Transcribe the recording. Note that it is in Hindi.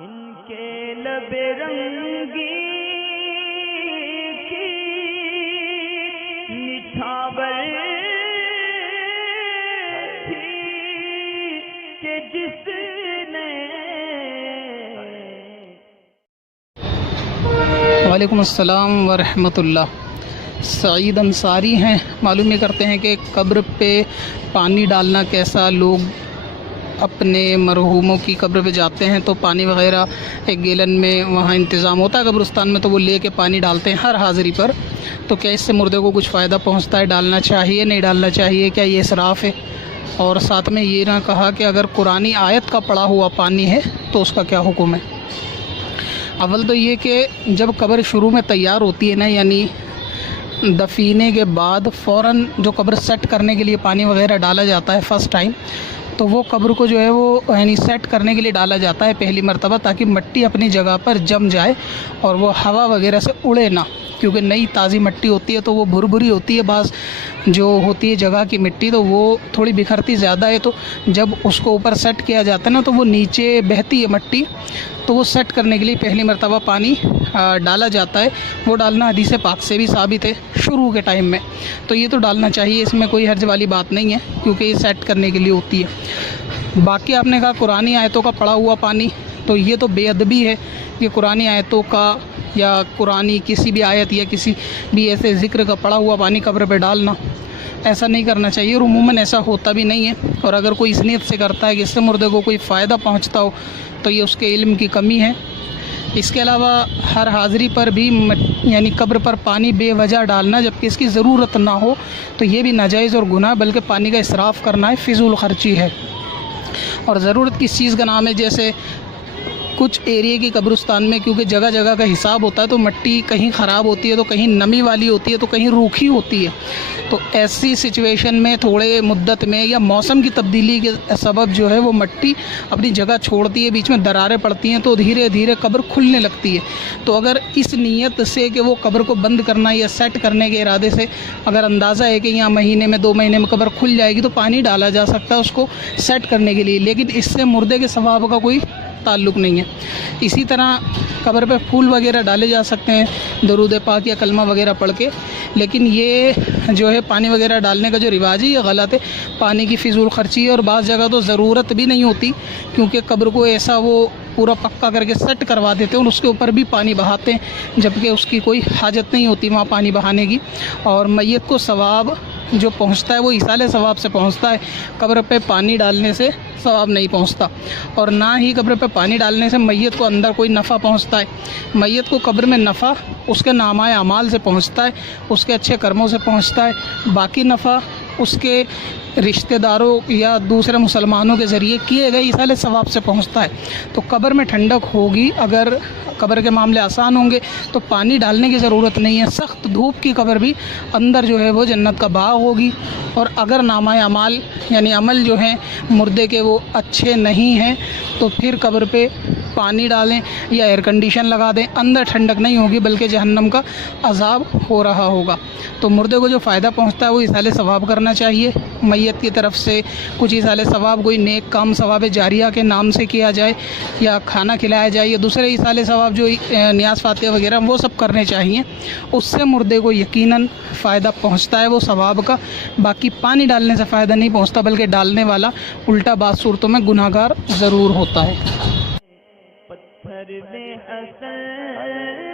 इनके लबे रंगी की निछावर थी कि जिसने। वालेकुम अस्सलाम व रहमतुल्लाह। सईद अंसारी हैं, मालूम ये करते हैं कि कब्र पे पानी डालना कैसा। लोग अपने मरहूमों की कब्र पे जाते हैं तो पानी वगैरह एक गैलन में वहाँ इंतज़ाम होता है कब्रिस्तान में, तो वो ले के पानी डालते हैं हर हाज़िरी पर। तो क्या इससे मुर्दे को कुछ फ़ायदा पहुँचता है? डालना चाहिए, नहीं डालना चाहिए? क्या ये इसराफ़ है? और साथ में ये ना कहा कि अगर कुरानी आयत का पड़ा हुआ पानी है तो उसका क्या हुक्म है। अव्वल तो ये कि जब कब्र शुरू में तैयार होती है ना, यानी दफीने के बाद फ़ौरन जो कब्र सेट करने के लिए पानी वगैरह डाला जाता है फ़र्स्ट टाइम, तो वो कब्र को जो है वो यानी सेट करने के लिए डाला जाता है पहली मर्तबा, ताकि मिट्टी अपनी जगह पर जम जाए और वो हवा वगैरह से उड़े ना। क्योंकि नई ताज़ी मिट्टी होती है तो वो भुरभुरी होती है, बाज़ जो होती है जगह की मिट्टी तो वो थोड़ी बिखरती ज़्यादा है, तो जब उसको ऊपर सेट किया जाता है ना तो वो नीचे बहती है मिट्टी। तो वो सेट करने के लिए पहली मर्तबा पानी डाला जाता है। वो डालना हदीस पाक से भी साबित है शुरू के टाइम में, तो ये तो डालना चाहिए, इसमें कोई हर्ज वाली बात नहीं है, क्योंकि ये सेट करने के लिए होती है। बाकी आपने कहा कुरानी आयतों का पड़ा हुआ पानी, तो ये तो बेअदबी है। ये कुरानी आयतों का या कुरानी किसी भी आयत या किसी भी ऐसे ज़िक्र का पड़ा हुआ पानी कब्र पे डालना, ऐसा नहीं करना चाहिए और उमूमन ऐसा होता भी नहीं है। और अगर कोई इस नीयत से करता है कि इससे मुर्दे को कोई फ़ायदा पहुंचता हो, तो ये उसके इल्म की कमी है। इसके अलावा हर हाज़िरी पर भी यानी कब्र पर पानी बेवजह डालना जबकि इसकी ज़रूरत ना हो, तो ये भी नाजायज़ और गुनाह, बल्कि पानी का इसराफ़ करना है, फ़िज़ूल ख़र्ची है। और ज़रूरत किस चीज़ का नाम है, जैसे कुछ एरिया की कब्रिस्तान में क्योंकि जगह जगह का हिसाब होता है, तो मिट्टी कहीं ख़राब होती है, तो कहीं नमी वाली होती है, तो कहीं रूखी होती है। तो ऐसी सिचुएशन में थोड़े मुद्दत में या मौसम की तब्दीली के सबब जो है वो मिट्टी अपनी जगह छोड़ती है, बीच में दरारें पड़ती हैं, तो धीरे धीरे कब्र खुलने लगती है। तो अगर इस नीयत से कि वो कब्र को बंद करना या सेट करने के इरादे से अगर अंदाज़ा है कि यहाँ महीने में 2 महीने में कब्र खुल जाएगी, तो पानी डाला जा सकता है उसको सेट करने के लिए, लेकिन इससे मुर्दे के सवाब का कोई ताल्लुक़ नहीं है। इसी तरह कब्र पे फूल वगैरह डाले जा सकते हैं दरूद पाक या कलमा वगैरह पढ़ के, लेकिन ये जो है पानी वगैरह डालने का जो रिवाज है ये गलत है। पानी की फ़िज़ूल ख़र्ची है और बाज़ जगह तो ज़रूरत भी नहीं होती, क्योंकि कब्र को ऐसा वो पूरा पक्का करके सेट करवा देते हैं और उसके ऊपर भी पानी बहाते हैं, जबकि उसकी कोई हाजत नहीं होती वहाँ पानी बहाने की। और मैयत को सवाब जो पहुँचता है वो इसाले सवाब से पहुँचता है, कब्र पे पानी डालने से सवाब नहीं पहुँचता। और ना ही कब्र पे पानी डालने से मैयत को अंदर कोई नफ़ा पहुँचता है। मैयत को कब्र में नफ़ा उसके नामाए अमाल से पहुँचता है, उसके अच्छे कर्मों से पहुँचता है। बाकी नफ़ा उसके रिश्तेदारों या दूसरे मुसलमानों के ज़रिए किए गए इसाले सवाब से पहुँचता है। तो कब्र में ठंडक होगी, अगर कब्र के मामले आसान होंगे तो पानी डालने की ज़रूरत नहीं है। सख्त धूप की कब्र भी अंदर जो है वो जन्नत का बाग होगी। और अगर नामाए अमाल यानी अमल जो हैं मुर्दे के वो अच्छे नहीं हैं, तो फिर कब्र पे पानी डालें या एयर कंडीशन लगा दें, अंदर ठंडक नहीं होगी बल्कि जहन्नम का अज़ाब हो रहा होगा। तो मुर्दे को जो फ़ायदा पहुँचता है वो इसाले सवाब करना चाहिए मैयत की तरफ से। कुछ इसाले सवाब कोई नेक काम सवाब जारिया के नाम से किया जाए, या खाना खिलाया जाए, या दूसरे इसाले सवाब जो नियाज़ फातिहा वगैरह वो सब करने चाहिए। उससे मुर्दे को यकीनन फ़ायदा पहुँचता है वो सवाब का। बाकी पानी डालने से फ़ायदा नहीं पहुँचता, बल्कि डालने वाला उल्टा बात सूरतों में गुनाहगार ज़रूर होता है। पत्थर में असल